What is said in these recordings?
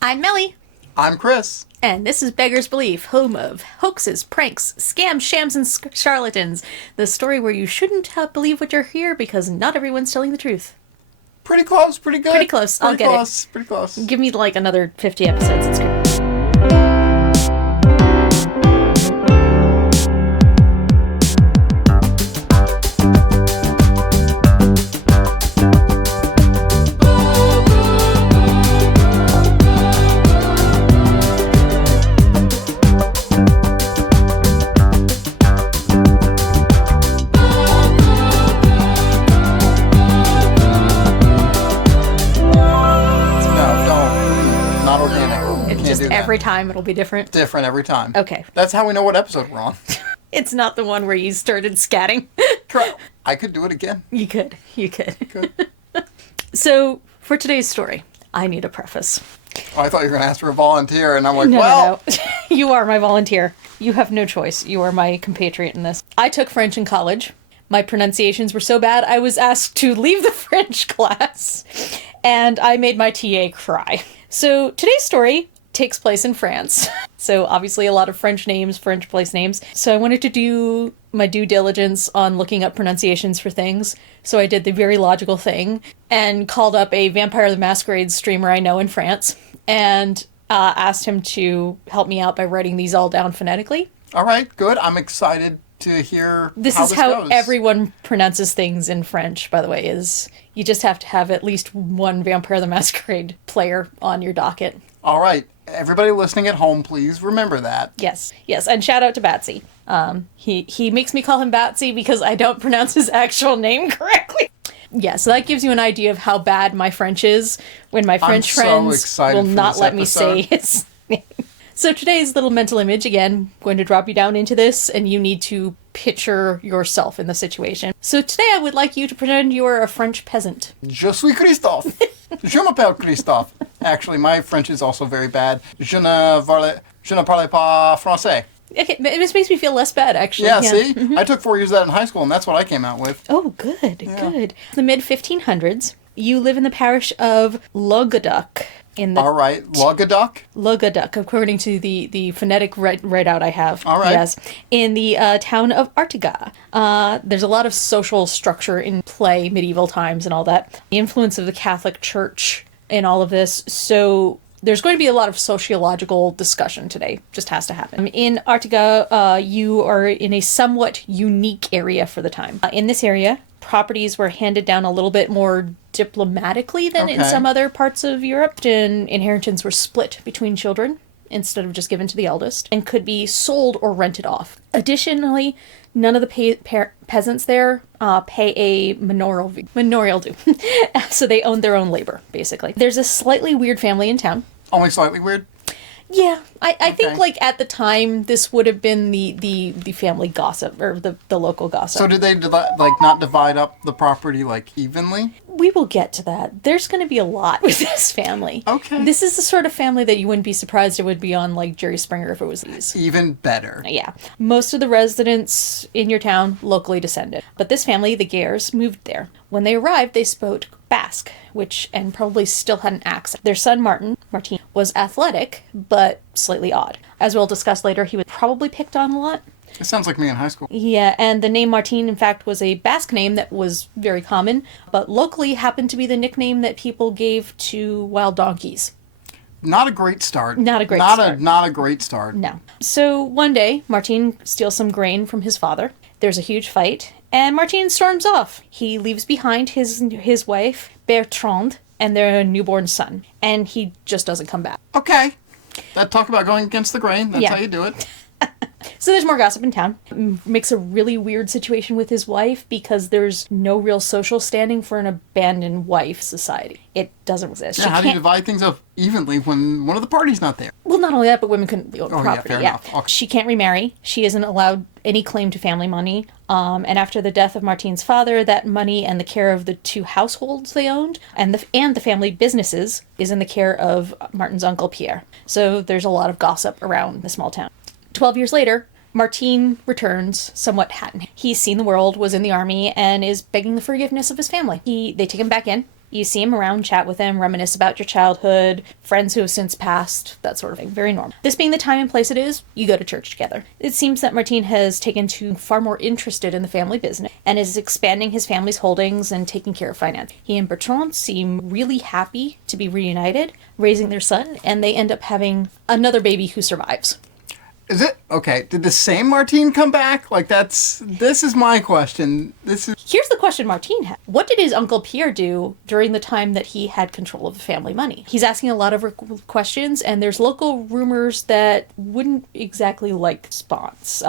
I'm Melly. I'm Chris. And this is Beggar's Belief, home of hoaxes, pranks, scams, shams, and charlatans. The story where you shouldn't believe what you're here because not everyone's telling the truth. Pretty close, pretty good. Pretty close, I'll get it. Pretty close. Give me like another 50 episodes, it's good. Every time it'll be different? Different every time. Okay. That's how we know what episode we're on. It's not the one where you started scatting. Correct. I could do it again. You could. Good. So, for today's story, I need a preface. Oh, I thought you were going to ask for a volunteer, and I'm like, No. You are my volunteer. You have no choice. You are my compatriot in this. I took French in college. My pronunciations were so bad, I was asked to leave the French class, and I made my TA cry. So, today's story takes place in France. So obviously a lot of French names, French place names. So I wanted to do my due diligence on looking up pronunciations for things. So I did the very logical thing and called up a Vampire the Masquerade streamer I know in France and asked him to help me out by writing these all down phonetically. All right, good. I'm excited to hear this how is how goes. Everyone pronounces things in French, by the way, is you just have to have at least one Vampire the Masquerade player on your docket. All right. Everybody listening at home, please remember that. Yes. And shout out to Batsy. He makes me call him Batsy because I don't pronounce his actual name correctly. Yeah, so that gives you an idea of how bad my French is when my French friends will not let me say his name. So today's little mental image, again, going to drop you down into this, and you need to picture yourself in the situation. So today I would like you to pretend you are a French peasant. Je suis Christophe. Je m'appelle Christophe. Actually, my French is also very bad. Je ne parle pas français. Okay, this makes me feel less bad, actually. Yeah, see? Mm-hmm. I took 4 years of that in high school, and that's what I came out with. Oh, good. The mid-1500s, you live in the parish of Languedoc. All right, Languedoc? Languedoc, according to the phonetic write-out I have. All right. Yes. In the town of Artigas. There's a lot of social structure in play, medieval times and all that. The influence of the Catholic Church in all of this. So there's going to be a lot of sociological discussion today. Just has to happen. In Artigas, you are in a somewhat unique area for the time. In this area, properties were handed down a little bit more diplomatically than in some other parts of Europe, and inheritance were split between children instead of just given to the eldest, and could be sold or rented off. Additionally, none of the peasants there pay a manorial due. So they own their own labor, basically. There's a slightly weird family in town. Only slightly weird? Yeah, I think like at the time this would have been the family gossip or the local gossip. So did they not divide up the property like evenly? We will get to that. There's going to be a lot with this family. Okay. This is the sort of family that you wouldn't be surprised it would be on like Jerry Springer if it was these. Even better. Yeah. Most of the residents in your town locally descended, but this family, the Guerres, moved there. When they arrived, they spoke Basque, and probably still had an accent. Their son, Martin, was athletic, but slightly odd. As we'll discuss later, he was probably picked on a lot. It sounds like me in high school. Yeah, and the name Martin, in fact, was a Basque name that was very common, but locally happened to be the nickname that people gave to wild donkeys. Not a great start. Not a great start. No. So one day, Martin steals some grain from his father. There's a huge fight, and Martin storms off. He leaves behind his wife, Bertrande, and their newborn son, and he just doesn't come back. Okay. Talk about going against the grain. That's how you do it. So there's more gossip in town. Makes a really weird situation with his wife because there's no real social standing for an abandoned wife society. It doesn't exist. Yeah, how do you divide things up evenly when one of the party's not there? Well, not only that, but women couldn't own property. Fair enough. Okay. She can't remarry. She isn't allowed any claim to family money. And after the death of Martin's father, that money and the care of the two households they owned and the family businesses is in the care of Martin's uncle Pierre. So there's a lot of gossip around the small town. 12 years later, Martin returns somewhat hatted. He's seen the world, was in the army, and is begging the forgiveness of his family. They take him back in. You see him around, chat with him, reminisce about your childhood, friends who have since passed, that sort of thing. Very normal. This being the time and place it is, you go to church together. It seems that Martin has taken to far more interested in the family business and is expanding his family's holdings and taking care of finance. He and Bertrand seem really happy to be reunited, raising their son, and they end up having another baby who survives. Is it? Okay. Did the same Martin come back? Like, this is my question. Here's the question Martin had. What did his uncle Pierre do during the time that he had control of the family money? He's asking a lot of questions, and there's local rumors that wouldn't exactly like response.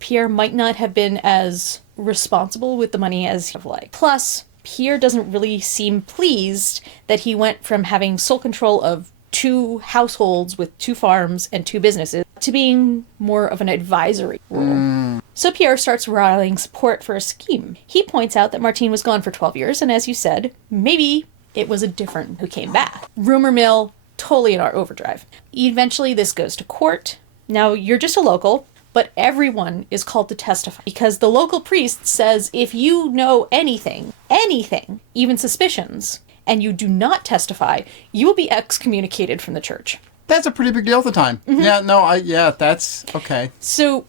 Pierre might not have been as responsible with the money as he'd like. Plus, Pierre doesn't really seem pleased that he went from having sole control of 2 households with 2 farms and 2 businesses to being more of an advisory role. So Pierre starts rallying support for a scheme. He points out that Martin was gone for 12 years, and as you said, maybe it was a different who came back. Rumor mill, totally in our overdrive. Eventually this goes to court. Now, you're just a local, but everyone is called to testify because the local priest says if you know anything, even suspicions, and you do not testify, you will be excommunicated from the church. That's a pretty big deal at the time. Mm-hmm. That's okay. So,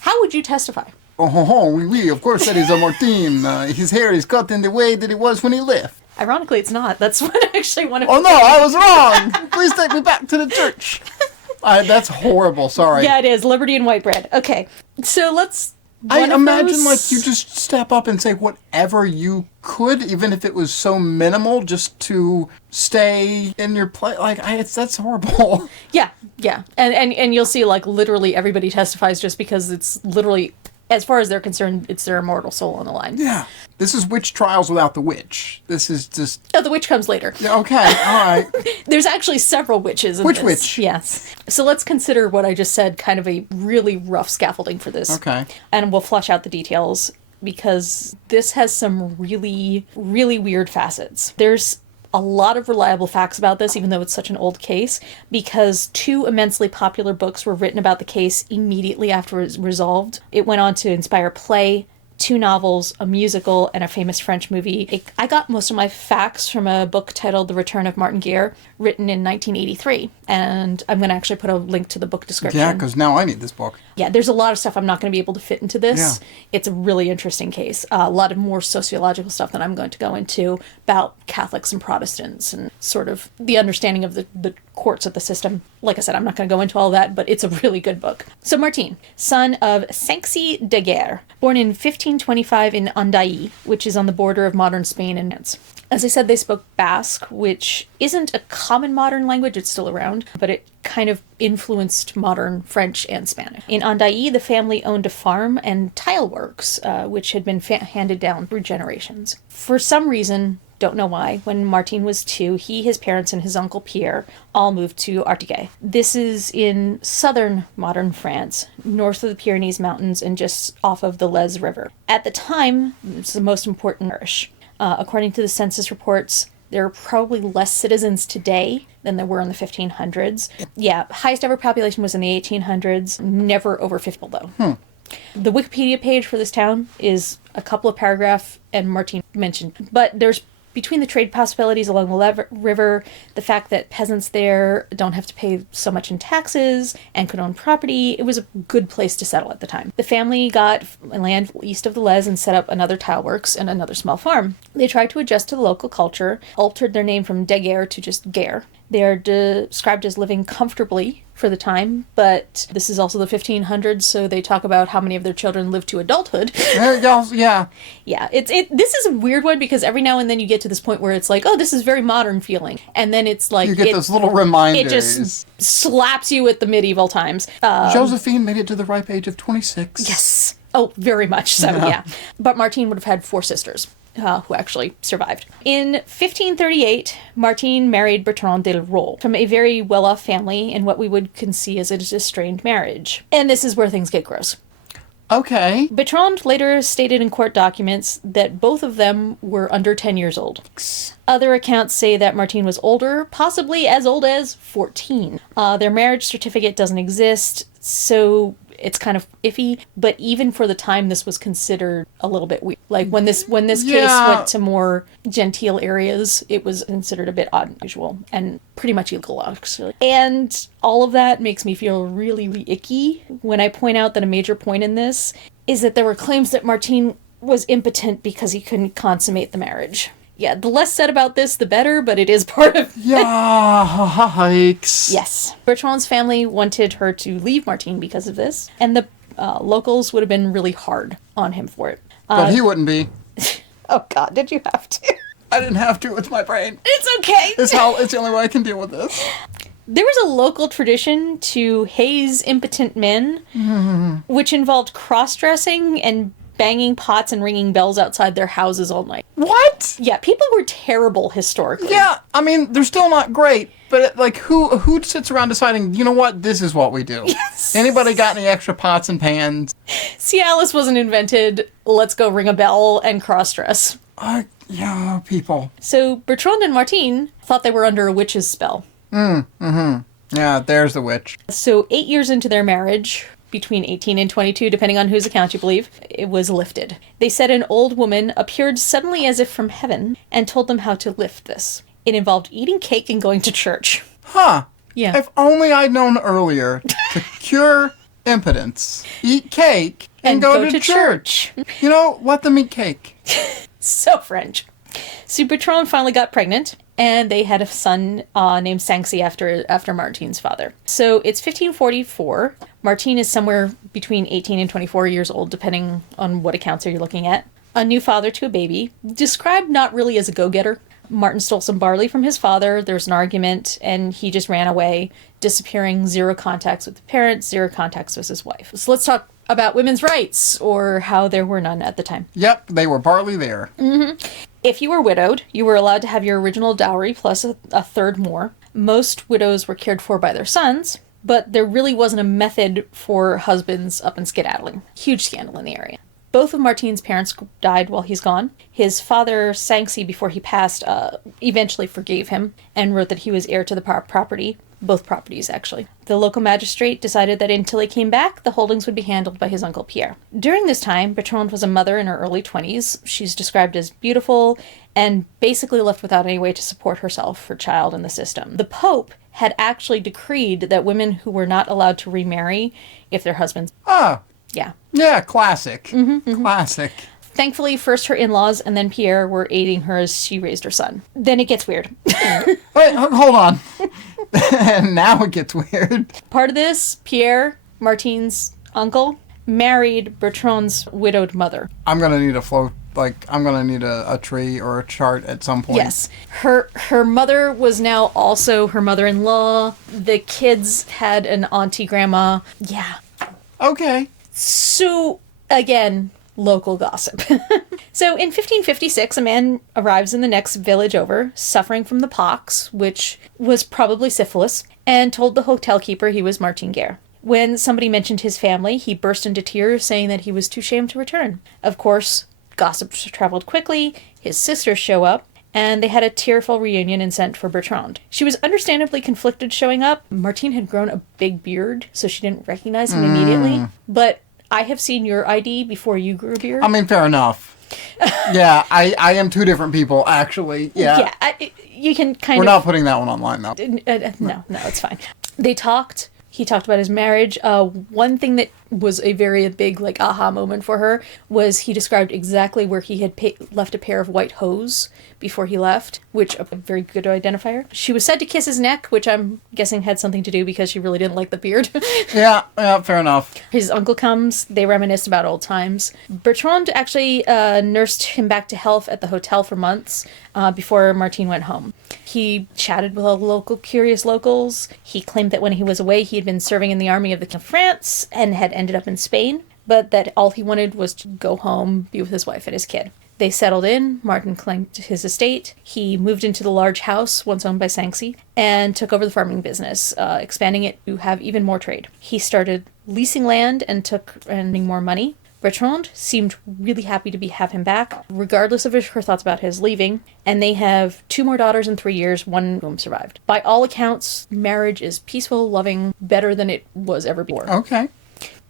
how would you testify? Oui, of course that is a Martin. His hair is cut in the way that it was when he left. Ironically, it's not. That's what actually one of... Oh no, I was wrong! Please take me back to the church. That's horrible, sorry. Yeah, it is. Liberty and white bread. Okay, so let's... I imagine, like, you just step up and say whatever you could, even if it was so minimal, just to stay in your place. Like, that's horrible. Yeah. And you'll see, like, literally everybody testifies just because it's literally, as far as they're concerned, it's their immortal soul on the line. Yeah. This is witch trials without the witch. This is just... Oh, the witch comes later. Yeah, okay, all right. There's actually several witches in Which this. witch? Yes. So let's consider what I just said kind of a really rough scaffolding for this. Okay. And we'll flesh out the details because this has some really, really weird facets. There's a lot of reliable facts about this, even though it's such an old case, because 2 immensely popular books were written about the case immediately after it was resolved. It went on to inspire a play, 2 novels, a musical, and a famous French movie. I got most of my facts from a book titled The Return of Martin Guerre, written in 1983. And I'm going to actually put a link to the book description. Yeah, because now I need this book. Yeah, there's a lot of stuff I'm not going to be able to fit into this. Yeah. It's a really interesting case. A lot of more sociological stuff that I'm going to go into about Catholics and Protestants and sort of the understanding of the courts of the system. Like I said, I'm not going to go into all that, but it's a really good book. So Martin, son of Sanxi de Guerre, born in 1525 in Andailly, which is on the border of modern Spain and France. As I said, they spoke Basque, which isn't a common modern language. It's still around, but it kind of influenced modern French and Spanish. In Andailly, the family owned a farm and tile works, which had been handed down through generations. For some reason, don't know why, when Martin was 2, he, his parents, and his uncle Pierre all moved to Artigues. This is in southern modern France, north of the Pyrenees Mountains and just off of the Lez River. At the time, it's the most important parish. According to the census reports, there are probably less citizens today than there were in the 1500s. Yeah, highest ever population was in the 1800s, never over 50 though. The Wikipedia page for this town is a couple of paragraphs, and Martin mentioned. But there's between the trade possibilities along the river, the fact that peasants there don't have to pay so much in taxes and could own property, it was a good place to settle at the time. The family got land east of the Lez and set up another tile works and another small farm. They tried to adjust to the local culture, altered their name from de Guerre to just Guerre. They are described as living comfortably for the time, but this is also the 1500s, so they talk about how many of their children lived to adulthood. Yeah. Yeah, this is a weird one because every now and then you get to this point where it's like, oh, this is very modern feeling. And then it's like... You get those little reminders. It just slaps you at the medieval times. Josephine made it to the ripe age of 26. Yes. Oh, very much so, yeah. But Martin would have had 4 sisters. Who actually survived. In 1538, Martin married Bertrand de Rolle from a very well-off family in what we would conceive as a strained marriage. And this is where things get gross. Okay. Bertrand later stated in court documents that both of them were under 10 years old. Other accounts say that Martin was older, possibly as old as 14. Their marriage certificate doesn't exist, so it's kind of iffy. But even for the time, this was considered a little bit weird. Like when this case Yeah. went to more genteel areas, it was considered a bit odd and unusual and pretty much illegal, actually. And all of that makes me feel really, really icky when I point out that a major point in this is that there were claims that Martin was impotent because he couldn't consummate the marriage. Yeah, the less said about this, the better, but it is part of... Yikes. Yes. Bertrand's family wanted her to leave Martin because of this, and the locals would have been really hard on him for it. But he wouldn't be. Oh God, did you have to? I didn't have to. It's my brain. It's okay. It's the only way I can deal with this. There was a local tradition to haze impotent men, which involved cross-dressing and banging pots and ringing bells outside their houses all night. What? Yeah, people were terrible historically. Yeah, I mean, they're still not great, but like, who sits around deciding, you know what, this is what we do? Yes. Anybody got any extra pots and pans? Cialis wasn't invented. Let's go ring a bell and cross-dress. Yeah, people. So Bertrand and Martine thought they were under a witch's spell. Yeah, there's the witch. So 8 years into their marriage, between 18 and 22, depending on whose account you believe, it was lifted. They said an old woman appeared suddenly as if from heaven and told them how to lift this. It involved eating cake and going to church. Huh. Yeah. If only I'd known earlier to cure impotence, eat cake, and go to church. You know, let them eat cake. So French. So Bertrand finally got pregnant, and they had a son named Sanxi after Martine's father. So it's 1544. Martine is somewhere between 18 and 24 years old, depending on what accounts you're looking at. A new father to a baby, described not really as a go-getter. Martin stole some barley from his father, there's an argument, and he just ran away, disappearing, zero contacts with the parents, zero contacts with his wife. So let's talk about women's rights, or how there were none at the time. Yep, they were barely there. If you were widowed, you were allowed to have your original dowry plus a third more. Most widows were cared for by their sons, but there really wasn't a method for husbands up and skedaddling. Huge scandal in the area. Both of Martine's parents died while he's gone. His father, Sanxi, before he passed, eventually forgave him and wrote that he was heir to the property. Both properties, actually. The local magistrate decided that until he came back, the holdings would be handled by his uncle Pierre. During this time, Bertrand was a mother in her early 20s. She's described as beautiful and basically left without any way to support herself, her child, and the system. The Pope had actually decreed that women who were not allowed to remarry if their husbands... Ah, Yeah. yeah, classic. Classic. Thankfully, first her in-laws and then Pierre were aiding her as she raised her son. Then it gets weird. Wait, hold on. And now it gets weird. Part of this, Pierre, Martine's uncle, married Bertrand's widowed mother. I'm gonna need I'm gonna need a tree or a chart at some point. Yes. Her mother was now also her mother-in-law. The kids had an auntie grandma. Yeah. Okay. So, again, local gossip. So, in 1556, a man arrives in the next village over, suffering from the pox, which was probably syphilis, and told the hotel keeper he was Martin Guerre. When somebody mentioned his family, he burst into tears, saying that he was too ashamed to return. Of course, gossip traveled quickly, his sisters show up, and they had a tearful reunion and sent for Bertrand. She was understandably conflicted showing up. Martine had grown a big beard, so she didn't recognize him immediately. But I have seen your ID before you grew a beard. I mean, fair enough. Yeah, I am two different people, actually. Yeah. Yeah, you can kind We're of... not putting that one online, though. No, it's fine. They talked. He talked about his marriage. One thing that was a very big, aha moment for her was he described exactly where he had left a pair of white hose before he left, which a very good identifier. She was said to kiss his neck, which I'm guessing had something to do because she really didn't like the beard. Yeah, fair enough. His uncle comes. They reminisce about old times. Bertrand actually nursed him back to health at the hotel for months before Martine went home. He chatted with all the curious locals. He claimed that when he was away, he had been serving in the army of the King of France and had ended up in Spain, but that all he wanted was to go home, be with his wife and his kid. They settled in. Martin claimed his estate. He moved into the large house once owned by Sanxi and took over the farming business, expanding it to have even more trade. He started leasing land and earning more money. Bertrand seemed really happy to have him back, regardless of her thoughts about his leaving, and they have 2 more daughters in 3 years, one of whom survived. By all accounts, marriage is peaceful, loving, better than it was ever before. Okay.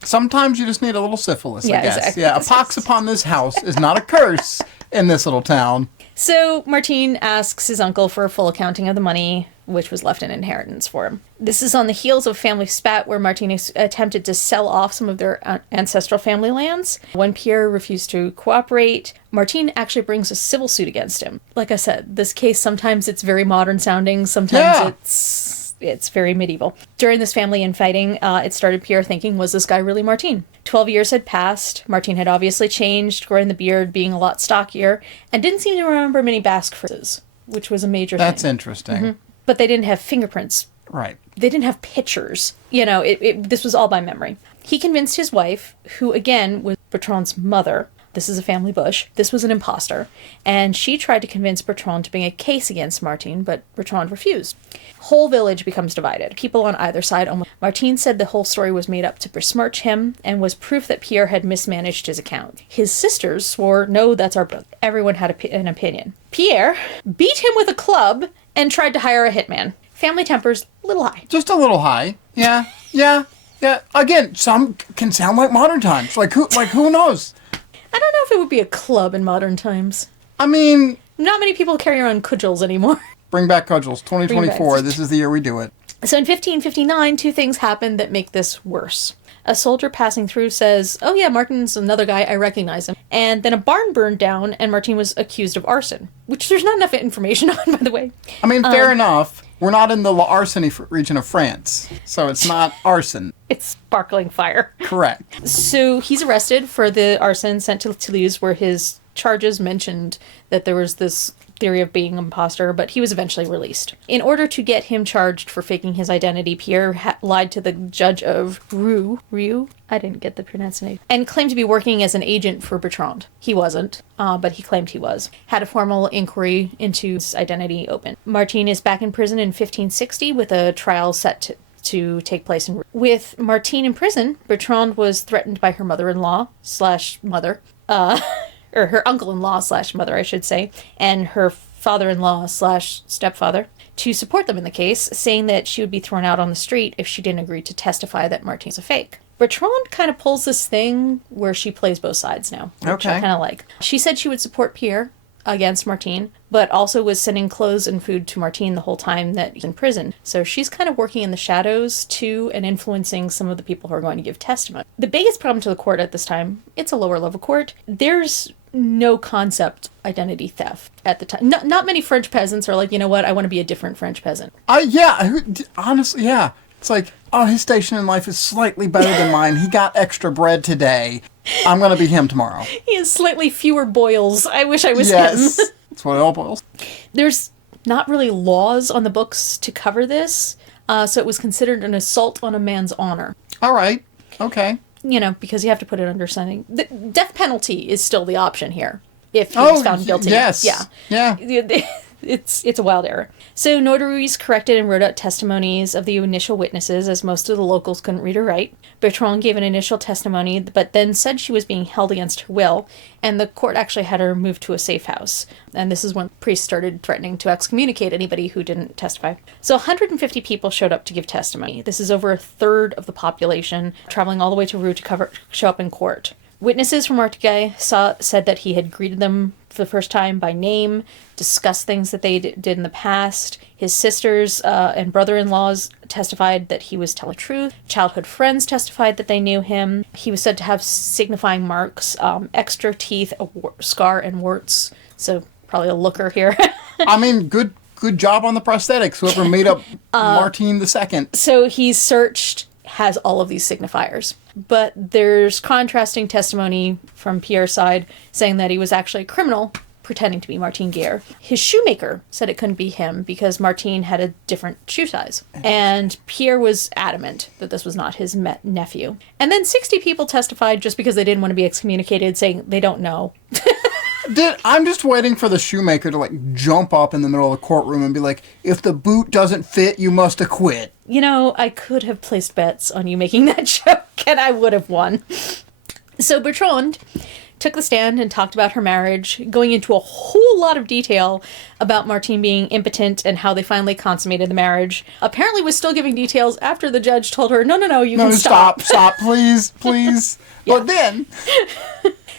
Sometimes you just need a little syphilis, I Yeah, guess. exactly. Yeah, a pox upon this house is not a curse in this little town. So Martin asks his uncle for a full accounting of the money, which was left in inheritance for him. This is on the heels of a family spat where Martin attempted to sell off some of their ancestral family lands. When Pierre refused to cooperate, Martin actually brings a civil suit against him. Like I said, this case, sometimes it's very modern sounding, sometimes it's very medieval. During this family infighting, it started Pierre thinking, was this guy really Martin? 12 years had passed. Martin had obviously changed, growing the beard, being a lot stockier, and didn't seem to remember many Basque phrases, which was a major thing. That's interesting. Mm-hmm. But they didn't have fingerprints. Right. They didn't have pictures. This was all by memory. He convinced his wife, who again was Bertrand's mother. This is a family bush. This was an imposter. And she tried to convince Bertrand to bring a case against Martin, but Bertrand refused. Whole village becomes divided. People on either side. Martin said the whole story was made up to besmirch him and was proof that Pierre had mismanaged his account. His sisters swore, no, that's our brother. Everyone had an opinion. Pierre beat him with a club and tried to hire a hitman. Family tempers, a little high. Just a little high. Yeah. Again, some can sound like modern times. Like who knows? I don't know if it would be a club in modern times. I mean, not many people carry around cudgels anymore. Bring back cudgels. 2024. This is the year we do it. So in 1559, two things happen that make this worse. A soldier passing through says, oh yeah, Martin's another guy, I recognize him. And then a barn burned down and Martin was accused of arson, which there's not enough information on, by the way. I mean, fair enough. We're not in the Larceny region of France, so it's not arson. It's sparkling fire. Correct. So he's arrested for the arson, sent to Toulouse, where his charges mentioned that there was this theory of being an imposter, but he was eventually released. In order to get him charged for faking his identity, Pierre lied to the judge of Rue, I didn't get the pronunciation, and claimed to be working as an agent for Bertrand. He wasn't, but he claimed he was. Had a formal inquiry into his identity open. Martin is back in prison in 1560 with a trial set to take place in. With Martin in prison, Bertrand was threatened by her mother-in-law / mother, or her uncle-in-law / mother, I should say, and her father-in-law / stepfather, to support them in the case, saying that she would be thrown out on the street if she didn't agree to testify that Martin's a fake. Bertrand kind of pulls this thing where she plays both sides now, which I kind of like. She said she would support Pierre against Martin, but also was sending clothes and food to Martin the whole time that he's in prison. So she's kind of working in the shadows too and influencing some of the people who are going to give testimony. The biggest problem to the court at this time, it's a lower level court, there's no concept identity theft at the time. Not many French peasants are like, you know what, I want to be a different French peasant. Honestly, yeah. It's like, oh, his station in life is slightly better than mine. He got extra bread today. I'm going to be him tomorrow. He has slightly fewer boils. I wish I was him. That's what it all boils. There's not really laws on the books to cover this, so it was considered an assault on a man's honor. All right. Okay. Because you have to put it under something. The death penalty is still the option here if he was found guilty. Yes. Yeah. It's a wild error. So notaries corrected and wrote out testimonies of the initial witnesses, as most of the locals couldn't read or write. Bertrand gave an initial testimony, but then said she was being held against her will, and the court actually had her moved to a safe house. And this is when priests started threatening to excommunicate anybody who didn't testify. So 150 people showed up to give testimony. This is over a third of the population, traveling all the way to Rouen to show up in court. Witnesses from Artigues said that he had greeted them for the first time by name, discussed things that they did in the past. His sisters and brother-in-laws testified that he was telling the truth. Childhood friends testified that they knew him. He was said to have signifying marks, extra teeth, a scar, and warts. So probably a looker here. I mean, good job on the prosthetics, whoever made up Martin II. So he's searched, has all of these signifiers. But there's contrasting testimony from Pierre's side saying that he was actually a criminal pretending to be Martin Guerre. His shoemaker said it couldn't be him because Martin had a different shoe size. And Pierre was adamant that this was not his nephew. And then 60 people testified just because they didn't want to be excommunicated, saying they don't know. I'm just waiting for the shoemaker to jump up in the middle of the courtroom and be like, if the boot doesn't fit, you must acquit. I could have placed bets on you making that joke, and I would have won. So Bertrand took the stand and talked about her marriage, going into a whole lot of detail about Martine being impotent and how they finally consummated the marriage. Apparently was still giving details after the judge told her, no, you can stop. Stop, please. Yeah. But then...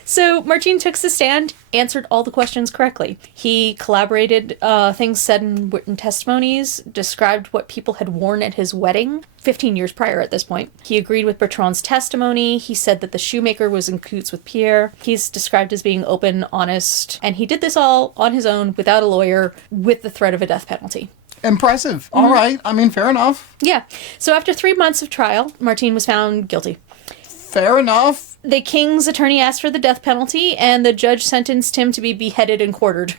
So Martine took the stand, answered all the questions correctly. He collaborated things said in written testimonies, described what people had worn at his wedding, 15 years prior at this point. He agreed with Bertrand's testimony. He said that the shoemaker was in cahoots with Pierre. He's described as being open, honest, and he did this all on his own, without a lawyer, with the threat of a death penalty. Impressive. All right. I mean, fair enough. Yeah. So after 3 months of trial, Martine was found guilty. Fair enough. The king's attorney asked for the death penalty, and the judge sentenced him to be beheaded and quartered.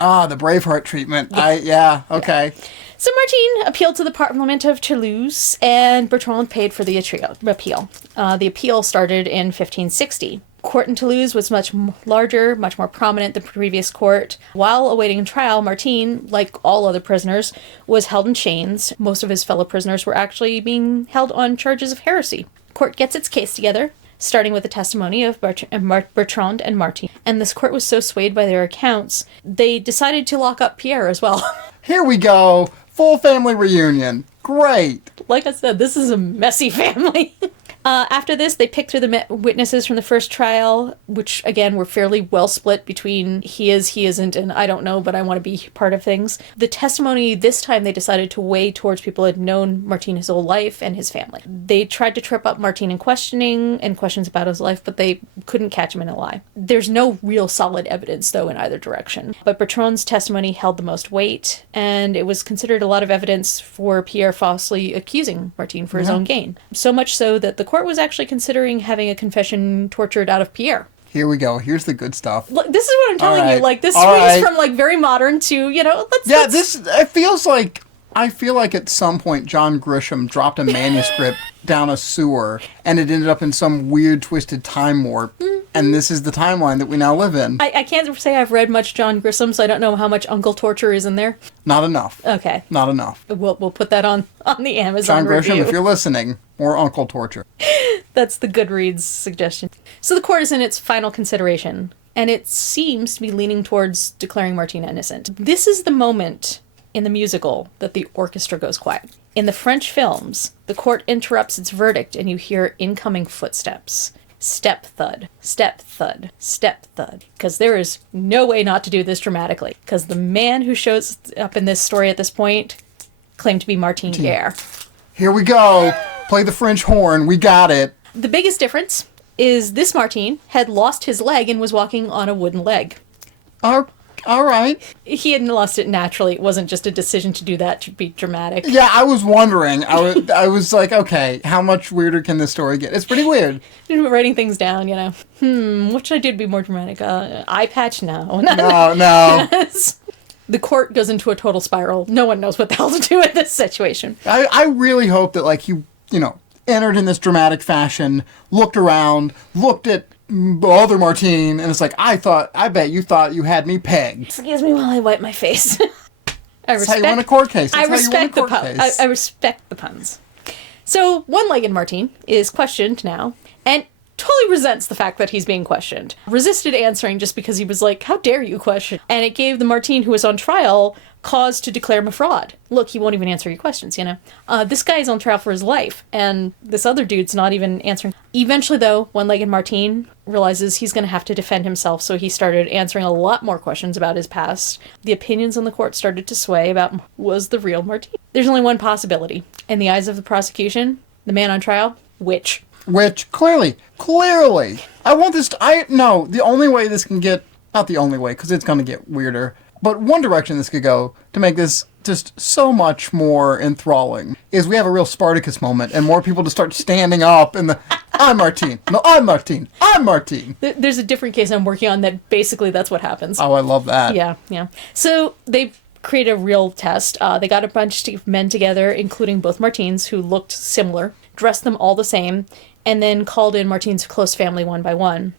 Ah, the Braveheart treatment. Yeah. Okay. So Martine appealed to the Parliament of Toulouse, and Bertrand paid for the appeal. The appeal started in 1560. Court in Toulouse was much larger, much more prominent than the previous court. While awaiting trial, Martine, like all other prisoners, was held in chains. Most of his fellow prisoners were actually being held on charges of heresy. Court gets its case together, starting with the testimony of Bertrand and Martine. And this court was so swayed by their accounts, they decided to lock up Pierre as well. Here we go. Full family reunion. Great. Like I said, this is a messy family. After this, they picked through the witnesses from the first trial, which, again, were fairly well split between he is, he isn't, and I don't know, but I want to be part of things. The testimony, this time, they decided to weigh towards people who had known Martine his whole life and his family. They tried to trip up Martine in questioning and questions about his life, but they couldn't catch him in a lie. There's no real solid evidence, though, in either direction. But Bertrand's testimony held the most weight, and it was considered a lot of evidence for Pierre falsely accusing Martine for his own gain. So much so that the court was actually considering having a confession tortured out of Pierre. Here we go. Here's the good stuff. Look, this is what I'm telling you. Like, this swings from, like, very modern to, it feels like... I feel like at some point John Grisham dropped a manuscript down a sewer and it ended up in some weird twisted time warp. Mm-hmm. And this is the timeline that we now live in. I can't say I've read much John Grisham, so I don't know how much uncle torture is in there. Not enough. Okay. Not enough. We'll put that on the Amazon John Grisham, review. if you're listening, more uncle torture. That's the Goodreads suggestion. So the court is in its final consideration, and it seems to be leaning towards declaring Martine innocent. This is the moment in the musical that the orchestra goes quiet. In the French films, the court interrupts its verdict and you hear incoming footsteps. Step thud, step thud, step thud. Because there is no way not to do this dramatically. Because the man who shows up in this story at this point claimed to be Martine Guerre. Here we go. Play the French horn. We got it. The biggest difference is this Martine had lost his leg and was walking on a wooden leg. All right. He hadn't lost it naturally. It wasn't just a decision to do that to be dramatic. Yeah, I was wondering. I was like, okay, how much weirder can this story get? It's pretty weird. Writing things down, what should I do to be more dramatic? Eye patch? No. No. The court goes into a total spiral. No one knows what the hell to do with this situation. I really hope that, like, he, entered in this dramatic fashion, looked around, looked at other Martine, and it's like, I bet you thought you had me pegged. Excuse me while I wipe my face. That's how you win a court case. I respect the puns. So, one-legged Martine is questioned now, and totally resents the fact that he's being questioned. Resisted answering just because he was like, how dare you question? And it gave the Martine who was on trial cause to declare him a fraud. Look, he won't even answer your questions, This guy is on trial for his life, and this other dude's not even answering. Eventually, though, one-legged Martine realizes he's going to have to defend himself, so he started answering a lot more questions about his past. The opinions on the court started to sway about was the real Martine. There's only one possibility. In the eyes of the prosecution, the man on trial, witch. Which, clearly, I want this the only way this can get, not the only way, because it's going to get weirder, but one direction this could go to make this just so much more enthralling is we have a real Spartacus moment and more people to start standing up and I'm Martine. No, I'm Martine. I'm Martine. There's a different case I'm working on that basically that's what happens. Oh, I love that. Yeah. So they created a real test. They got a bunch of men together, including both Martines who looked similar, dressed them all the same, and then called in Martine's close family one by one.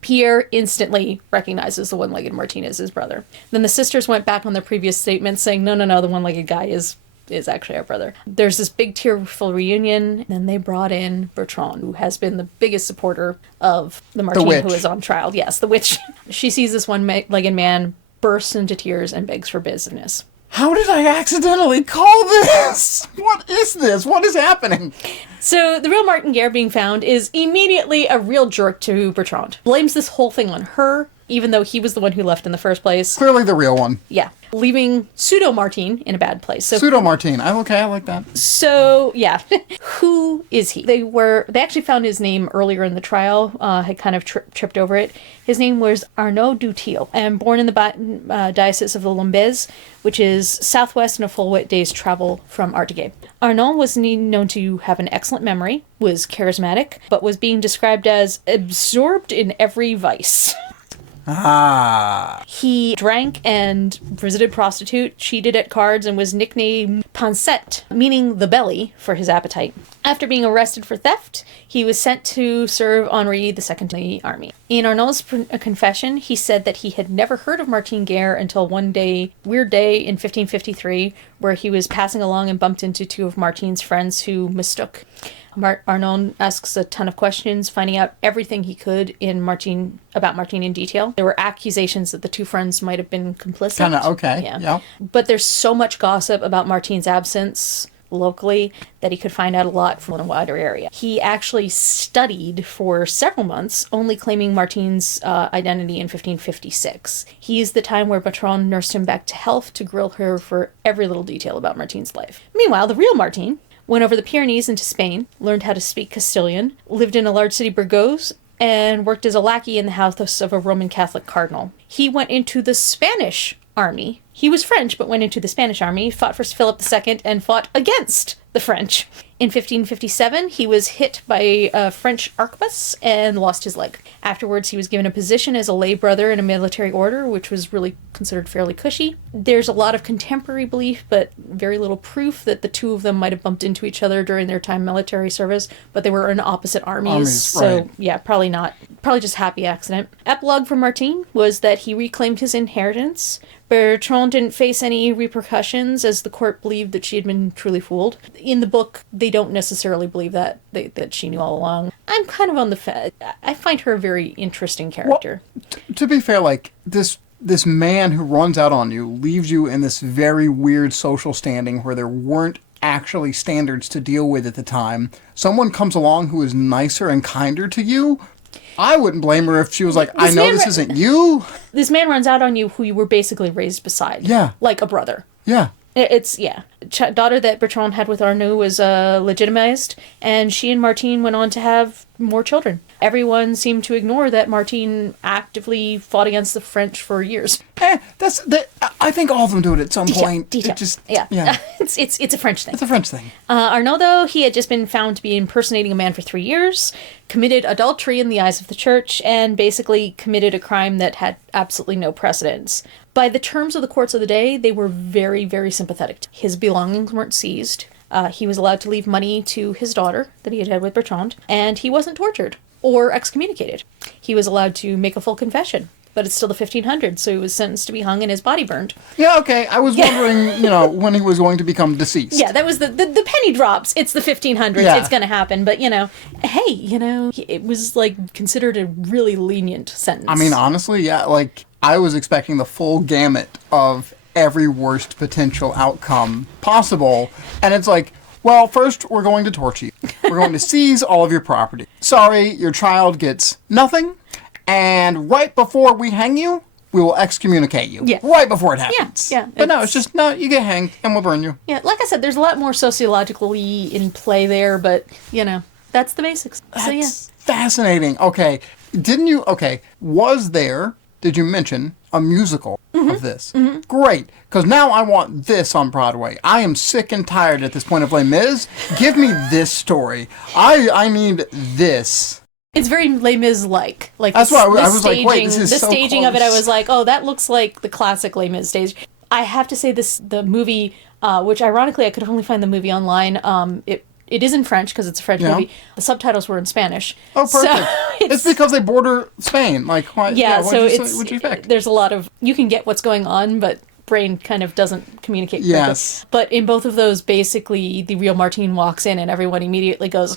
Pierre instantly recognizes the one-legged Martine as his brother. Then the sisters went back on their previous statements saying, no, the one-legged guy is is actually our brother. There's this big tearful reunion, and then they brought in Bertrand, who has been the biggest supporter of the Martine who is on trial. Yes, the witch. She sees this one-legged man, bursts into tears, and begs for business. How did I accidentally call this? What is this? What is happening? So the real Martin Guerre being found is immediately a real jerk to Bertrand. Blames this whole thing on her, even though he was the one who left in the first place. Clearly the real one. Yeah. Leaving pseudo-Martine in a bad place. So, Pseudo-Martine. I like that. So, yeah. Who is he? They actually found his name earlier in the trial, had kind of tripped over it. His name was Arnaud Dutil, and born in the Diocese of the Lombez, which is southwest and a full day's travel from Artigues. Arnaud was known to have an excellent memory, was charismatic, but was being described as absorbed in every vice. Ah. He drank and visited prostitute, cheated at cards, and was nicknamed Pancette, meaning the belly, for his appetite. After being arrested for theft, he was sent to serve Henri II in the army. In Arnaud's confession, he said that he had never heard of Martin Guerre until one weird day in 1553, where he was passing along and bumped into two of Martin's friends who mistook. Arnaud asks a ton of questions, finding out everything he could about Martin in detail. There were accusations that the two friends might have been complicit. Kind of, okay. Yeah. But there's so much gossip about Martin's absence locally that he could find out a lot from a wider area. He actually studied for several months, only claiming Martin's identity in 1556. He used the time where Bertrand nursed him back to health to grill her for every little detail about Martin's life. Meanwhile, the real Martin went over the Pyrenees into Spain, learned how to speak Castilian, lived in a large city, Burgos, and worked as a lackey in the house of a Roman Catholic cardinal. He went into the Spanish army. He was French, but went into the Spanish army, fought for Philip II, and fought against the French. In 1557, he was hit by a French arquebus and lost his leg. Afterwards, he was given a position as a lay brother in a military order, which was really considered fairly cushy. There's a lot of contemporary belief, but very little proof that the two of them might have bumped into each other during their time military service, but they were in opposite armies. So, right. Yeah, probably not. Probably just happy accident. Epilogue for Martin was that he reclaimed his inheritance. Bertrand didn't face any repercussions, as the court believed that she had been truly fooled. In the book, they don't necessarily believe that she knew all along. I'm kind of on the I find her a very interesting character. Well, to be fair, like, this man who runs out on you leaves you in this very weird social standing where there weren't actually standards to deal with at the time. Someone comes along who is nicer and kinder to you. I wouldn't blame her if she was like, I know this isn't you. This man runs out on you who you were basically raised beside. Yeah. Like a brother. Yeah. Daughter that Bertrand had with Arnaud was legitimized, and she and Martin went on to have more children. Everyone seemed to ignore that Martin actively fought against the French for years. I think all of them do it at some point. Detail. Yeah. It's a French thing. It's a French thing. Arnaud, though, he had just been found to be impersonating a man for 3 years, committed adultery in the eyes of the church, and basically committed a crime that had absolutely no precedence. By the terms of the courts of the day, they were very, very sympathetic. His belongings weren't seized. He was allowed to leave money to his daughter that he had had with Bertrand, and he wasn't tortured or excommunicated. He was allowed to make a full confession, but it's still the 1500s, so he was sentenced to be hung and his body burned. Yeah, okay. I was wondering, when he was going to become deceased. Yeah, that was the penny drops. It's the 1500s. Yeah. It's going to happen. But, hey, it was, considered a really lenient sentence. I mean, honestly, yeah, I was expecting the full gamut of every worst potential outcome possible. And it's like, well, first, we're going to torture you. We're going to seize all of your property. Sorry, your child gets nothing. And right before we hang you, we will excommunicate you. Yeah. Right before it happens. Yeah. But no, it's just, you get hanged and we'll burn you. Yeah, like I said, there's a lot more sociologically in play there, but, that's the basics. That's fascinating. Okay. Did you mention a musical of this? Mm-hmm. Great, because now I want this on Broadway. I am sick and tired at this point of Les Mis. Give me this story. I need this. It's very Les Mis-like. That's why I was like, wait, this is so the staging close. of it, I was like, oh, that looks like the classic Les Mis stage. I have to say the movie, which ironically I could only find the movie online, it is in French because it's a French movie. The subtitles were in Spanish. Oh, perfect. So it's because they border Spain. What'd you expect? There's a lot of, you can get what's going on, but brain kind of doesn't communicate correctly. Yes. But in both of those, basically, the real Martine walks in and everyone immediately goes,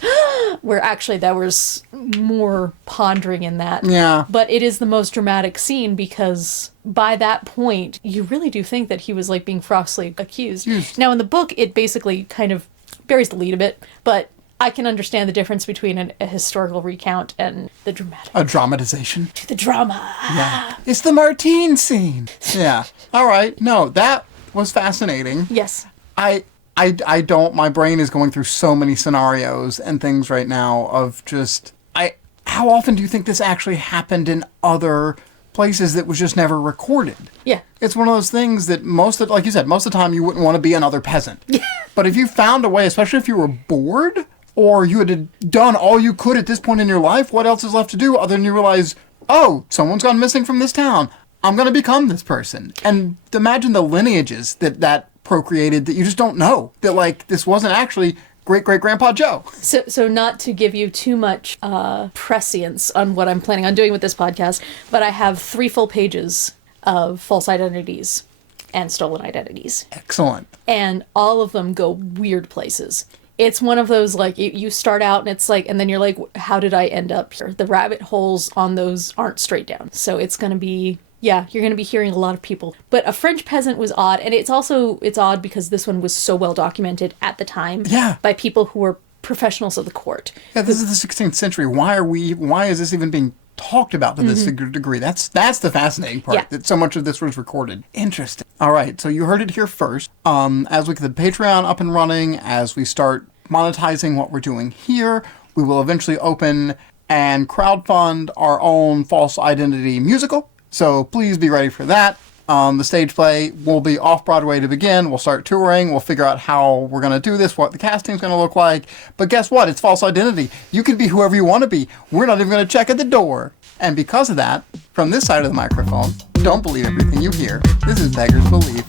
where actually there was more pondering in that. Yeah. But it is the most dramatic scene because by that point, you really do think that he was like being falsely accused. Now, in the book, it basically kind of buries the lead a bit, but I can understand the difference between a historical recount and the dramatic. A dramatization. To the drama. Yeah. It's the Martine scene. Yeah. All right. No, that was fascinating. Yes. I don't, my brain is going through so many scenarios and things right now of just, how often do you think this actually happened in other places that was just never recorded? Yeah. It's one of those things that like you said, most of the time you wouldn't want to be another peasant. But if you found a way, especially if you were bored or you had done all you could at this point in your life, what else is left to do other than you realize, oh, someone's gone missing from this town. I'm going to become this person. And imagine the lineages that procreated that you just don't know. That like, this wasn't actually great-great-grandpa Joe. So not to give you too much prescience on what I'm planning on doing with this podcast, but I have 3 full pages of false identities and stolen identities. Excellent. And all of them go weird places. It's one of those, like, you start out and it's like, and then you're like, how did I end up here? The rabbit holes on those aren't straight down. So it's going to be, yeah, you're going to be hearing a lot of people. But a French peasant was odd. And it's odd because this one was so well documented at the time. Yeah. By people who were professionals of the court. Yeah, this is the 16th century. Why is this even being talked about to this degree? That's the fascinating part, that so much of this was recorded. Interesting. All right, so you heard it here first. As we get the Patreon up and running, as we start monetizing what we're doing here, we will eventually open and crowdfund our own false identity musical. So please be ready for that. The stage play will be off-Broadway to begin. We'll start touring. We'll figure out how we're going to do this, what the casting's going to look like. But guess what? It's false identity. You can be whoever you want to be. We're not even going to check at the door. And because of that, from this side of the microphone, don't believe everything you hear. This is Beggars Belief.